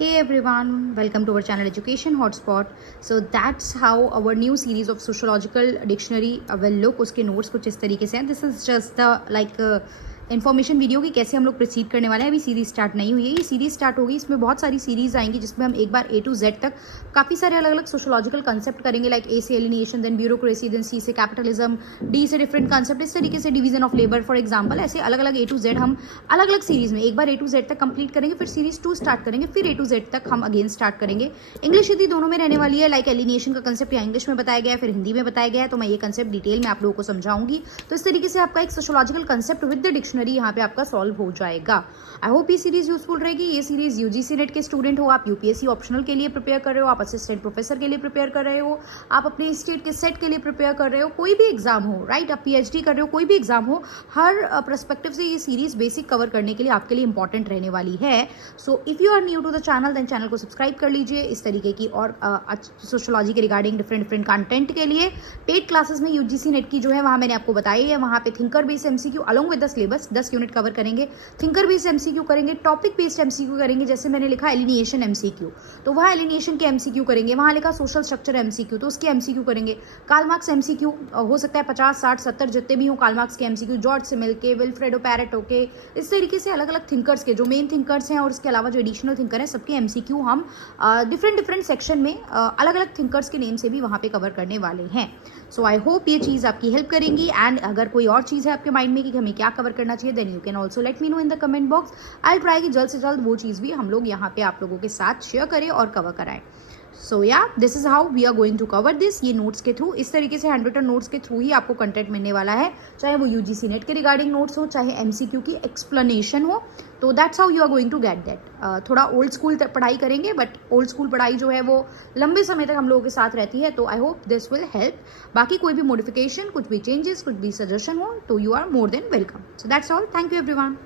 Hey everyone, welcome to our channel Education Hotspot. So that's how our new series of sociological dictionary will look. उसके notes कुछ इस तरीके से हैं. This is just the information video की कैसे हम लोग प्रोसीड करने वाले हैं. अभी सीरीज स्टार्ट नहीं हुई है, ये सीरीज स्टार्ट होगी. इसमें बहुत सारी सीरीज आएंगी जिसमें हम एक बार A to Z तक काफ़ी सारे अलग अलग सोशोलॉजिकल कंसेप्ट करेंगे. लाइक A से alienation, then bureaucracy, then C से कैपिटलिज्म, D से डिफरेंट कंसेप्ट, इस तरीके से division of labour for example. ऐसे अलग अलग A to Z हम अलग अलग सीरीज में एक बार A to Z तक कंप्लीट करेंगे, फिर सीरीज 2 स्टार्ट करेंगे, फिर A to Z तक हम अगेन स्टार्ट करेंगे. इंग्लिश हिंदी दोनों में रहने वाली है. लाइक एलिनेशन का कंसेप्ट या इंग्लिश में बताया गया है, फिर हिंदी में बताया गया है. तो मैं ये कंसेप्ट डिटेल में आप लोगों को समझाऊंगी. तो इस तरीके से आपका एक sociological concept with the dictionary यहाँ पे आपका सॉल्व हो जाएगा. आई होप ये सीरीज यूजफुल रहेगी. ये सीरीज यूजीसी नेट के स्टूडेंट हो, आप यूपीएससी ऑप्शनल के लिए प्रिपेयर कर रहे हो, आप असिस्टेंट प्रोफेसर के लिए प्रिपेयर कर रहे हो, आप अपने स्टेट के सेट के लिए प्रिपेयर कर रहे हो, कोई भी एग्जाम हो, राइट, आप पीएचडी कर रहे हो, कोई भी एग्जाम हो, हर पर्सपेक्टिव से ये सीरीज बेसिक कवर करने के लिए आपके लिए इंपॉर्टेंट रहने वाली है. So if you are new to the channel then channel को सब्सक्राइब कर लीजिए. इस तरीके की और सोशोलॉजी के रिगार्डिंग डिफरेंट कंटेंट के लिए पेड क्लासेस में यूजीसी नेट की जो है वहाँ मैंने आपको बताई है. वहाँ पे thinker based MCQ along with the syllabus 10 unit cover करेंगे. थिंकर बेस्ड एमसीक्यू करेंगे, टॉपिक बेस्ड एमसीक्यू करेंगे. जैसे मैंने लिखा एलिनेशन एमसीक्यू, तो वहाँ एलिनेशन के एमसीक्यू करेंगे. वहाँ लिखा सोशल स्ट्रक्चर एमसीक्यू, तो उसके एमसीक्यू करेंगे. कार्ल मार्क्स एमसीक्यू हो सकता है 50, 60, 70 जितने भी हों कार्ल मार्क्स के एमसीक्यू, जॉर्ज सिमिल के, विल्फ्रेडो पैरेटो के, इस तरीके से अलग अलग थिंकर्स के जो मेन थिंकर्स हैं और इसके अलावा जो एडिशनल थिंकर हैं सबके एमसीक्यू हम डिफरेंट सेक्शन में अलग अलग थिंकर्स के नेम से भी वहाँ पे कवर करने वाले हैं. सो आई होप ये चीज़ आपकी हेल्प करेंगी. एंड अगर कोई और चीज़ है आपके माइंड में कि हमें क्या कवर करना चाहिए, then you can also let me know in the comment box. I try कि जल्द से जल्द वो चीज़ भी हम लोग यहाँ पे आप लोगों के साथ शेयर करें और कवर कराएं. सो या this is how we are going to cover this. ये नोट्स के थ्रू, इस तरीके से हैंड रिटन नोट्स के थ्रू ही आपको कंटेंट मिलने वाला है, चाहे वो यूजीसी नेट के रिगार्डिंग नोट्स हो, चाहे एमसीक्यू की एक्सप्लेनेशन हो. तो that's how you are going to get that. थोड़ा ओल्ड स्कूल पढ़ाई करेंगे, बट ओल्ड स्कूल पढ़ाई जो है वो लंबे समय तक हम लोगों के साथ रहती है. तो I hope this will help. बाकी कोई भी मॉडिफिकेशन, कुछ भी चेंजेस, कुछ भी सजेशन हो तो you are more than welcome. So that's all. Thank you everyone.